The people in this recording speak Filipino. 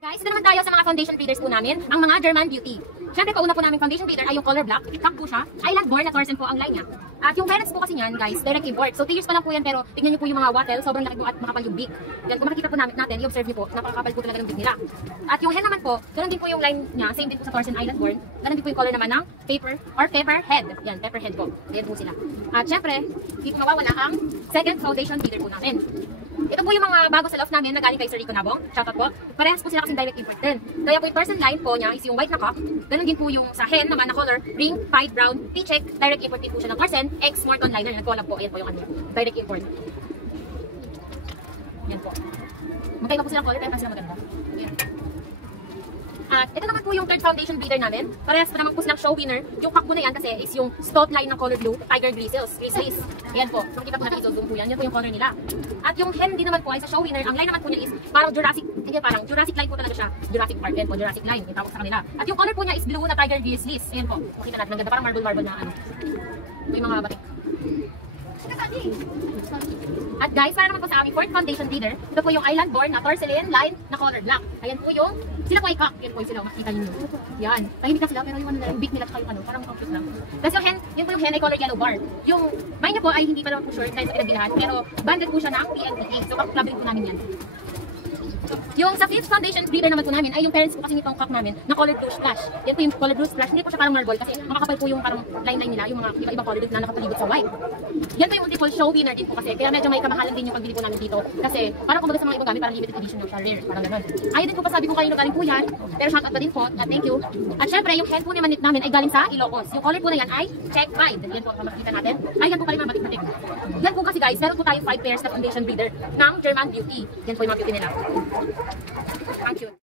Guys, ito naman tayo sa mga foundation breeders po namin, ang mga German Beauty. Siyempre, kauna po namin foundation breeder ay yung color black. Cup po siya. Island born na Thorsen po ang line niya. At yung parents po kasi niyan, guys, direct import. So, 2 years pa lang po yan, pero tingnan niyo po yung mga wattle. Sobrang laki po at makapal yung beak. Yan, kung makikita po natin, i-observe niyo po, napakakapal po talaga ng beak nila. At yung hen naman po, ganun din po yung line niya, same din po sa Thorsen Island born. Ganun din po yung color naman ng pepper head. Yan, pepper head po. Yan po sila. At syempre, hindi po mawawala ang second foundation breeder po namin. Ito po yung mga bago sa loft namin na galing kay Sir Rico Nabong. Shoutout po. Parehas po sila kasing direct import din. Kaya po yung person line po niya is yung white na cock. Ganun din po yung sa hen naman na color, ring, pied, brown, T-check. Direct import din po siya ng Thorsen, X Morton liner. Nag-collab po. Ayan po yung ano. Direct import. Yan po. Magkaiba po silang color, kaya pa sila maganda. Ayan. At ito naman po yung third foundation breeder namin. Parehas pa naman po silang show winner. Yung cock po na yan kasi is yung stout line ng color blue, Tiger Grizzles. Ayan po. So, makikita po natin, i-zoom po yan. Yan po yung color nila. At yung hen din naman po ay sa show winner. Ang line naman po niya is parang Jurassic line po talaga siya. Jurassic Park. Ayan po, Jurassic line. Yung tawag sa kanila. At yung color po niya is blue na Tiger Grizzlies. Ayan po. Makita natin. Ang ganda, parang marble na ano. Ito yung mga batik. At guys, para naman po sa aming fourth foundation breeder, ito po yung island born na porcelain line na color black. Ayan po yung, sila po ay cock. Yan po yung sila, makikita nyo. Yan. Tahimik na sila, pero yung ano na yung beak nila tsaka yung ano, parang confused lang. Tapos yung hen, yun po yung hen ay color yellow bar. Yung mine niya po ay hindi pa naman po sure dahil sa pinagbilahan, pero banded po siya ng PNPA. So, clubbing po namin yan. Yung sa fifth foundation breeder naman po namin ay yung parents po kasi nitong cock namin na color blue splash. Yan po yung color blue splash. Hindi po siya parang marble kasi makakapal po yung parang line nila, yung mga iba-ibang color na nakapalibot sa white. Yan po yung multiple show winner din po kasi kaya medyo may kamahalan din yung pagbili po namin dito kasi parang kumbaga sa mga ibang gamit parang limited edition yung siya, rare, parang ganun. Ayun din po pa sabi ko kanino galing po yan, pero shoutout pa din po at thank you. At syempre yung head po namin ay galing sa Ilocos. Yung color po na yan ay check pied. Yan po makikita natin. Ay yan po pala yung mga batik-batik. Yan po kasi guys, meron po tayong 5 pairs na foundation breeder ng German Beauty. Yan po yung mga beauty nila. Thank you.